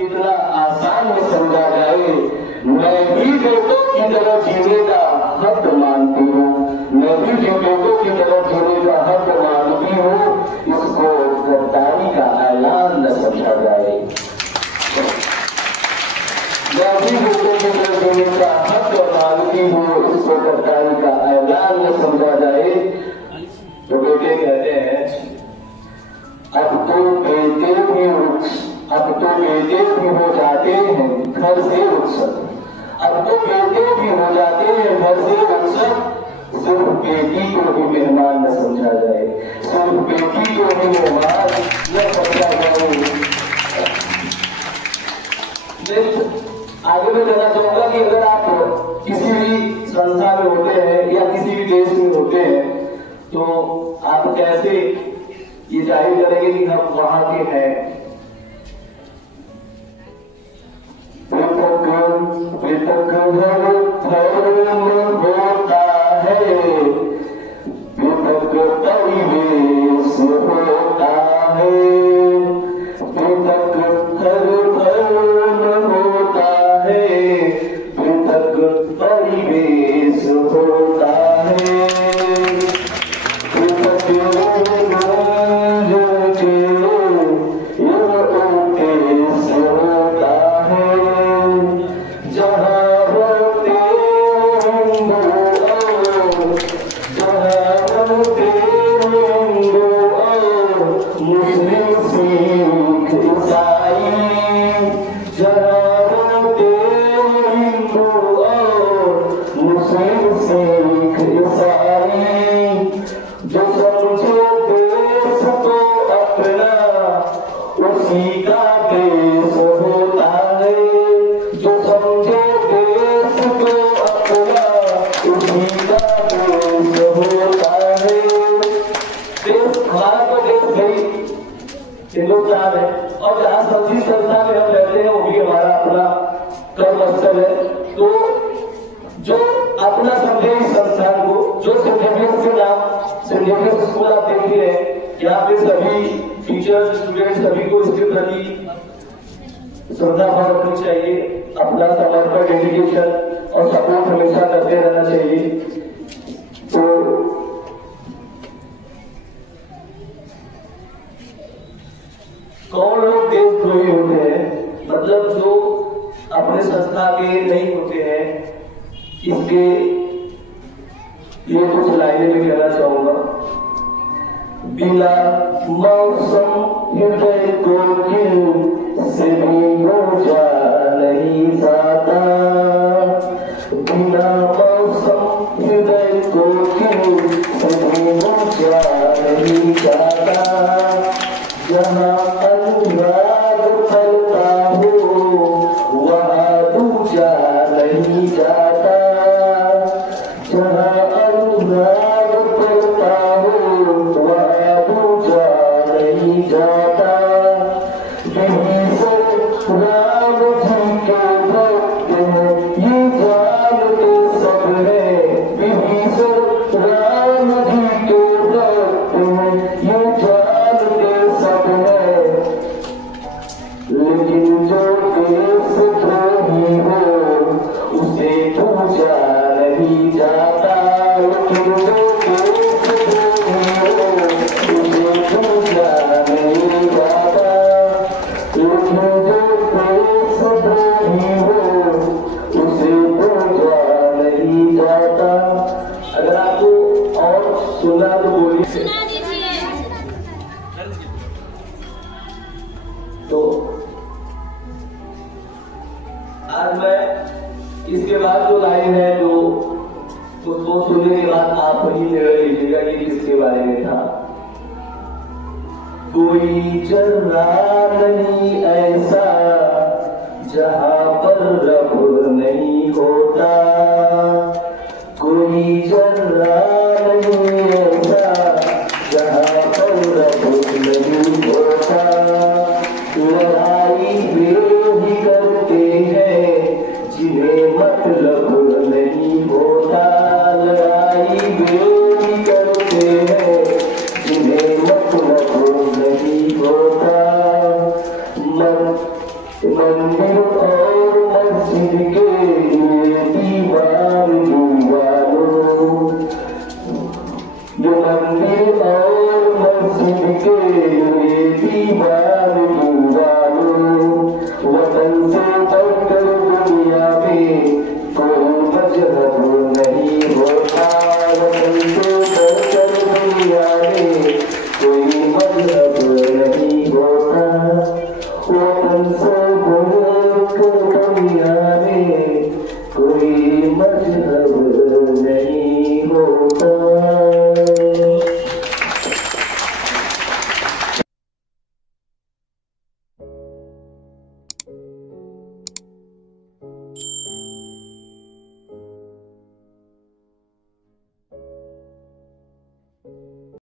इतना आसान में समझा जाए। मैं भी बेटों की तरह जीने का हक मानती हूँ, मैं भी बेटों की तरह जीने का हक मानती हूँ। इसको गद्दारी का ऐलान न समझा जाए। मैं भी बेटों की तरह जीने का हक मानती हूँ, इसको गद्दारी का ऐलान न समझा जाए। तो बेटे कहते हैं अब तो बेटे भी हो जाते हैं घर से रुखसत, अब तो बेटे भी हो जाते हैं घर से रुखसत। सिर्फ बेटी को भी मेहमान न समझा जाए, सिर्फ बेटी को भी मेहमान न समझा जाए। आगे मैं कहना चाहूंगा कि अगर आप किसी भी संस्था में होते हैं या किसी भी देश में होते हैं तो आप कैसे ये जाहिर करेंगे कि हम वहां के हैं। होता है परिवेश होता है, होता है परिवेश होता है। हिंदुस्तान है और जहाँ सभी संस्था में हम रहते हैं वो भी हमारा अपना कर्मस्थल है। तो जो अपना समझे इस संस्थान को, जो सिग्निफिकेंस के नाम सिग्निफिकेंस स्कूल आप देख रहे हैं, यहाँ पे सभी टीचर्स स्टूडेंट सभी को इसके प्रति श्रद्धा भाव रखनी चाहिए, अपना समर्पण डेडिकेशन और सपोर्ट हमेशा करते रहना चाहिए। तो कौन लोग देशद्रोही होते हैं, मतलब जो अपने संस्था के नहीं होते हैं, इसके ये कुछ लाइनें में कहना चाहूंगा। बिना मौसम हृदय को दिल से भी बुझा नहीं जाता, बिना मौसम हृदय को दिल से भी बुझा नहीं जाता। जहाँ अनुराग फलता हो वहाँ दूजा नहीं जाता, जहाँ अनुराग फलता हो वहाँ दूजा नहीं जाता। राम जी के भक्त हैं ये जानते सब है, विभीषण राम जी के भक्त हैं ये जानते सब है। लेकिन जो देशद्रोही हो उसे पूजा नहीं जाता, लेकिन जो देशद्रोही हो उसे पूजा नहीं जाता, लेकिन जो देशद्रोही हो उसे पूजा नहीं जाता। अगर आपको और सुना तो बोलिए। तो आज मैं इसके बाद जो लाइन है जो उसको सुनने के बाद आप ही निर्णय लीजिएगा कि किसके बारे में था। कोई जर्रा नहीं ऐसा जहां पर रब नहीं होता, कोई जर्रा नहीं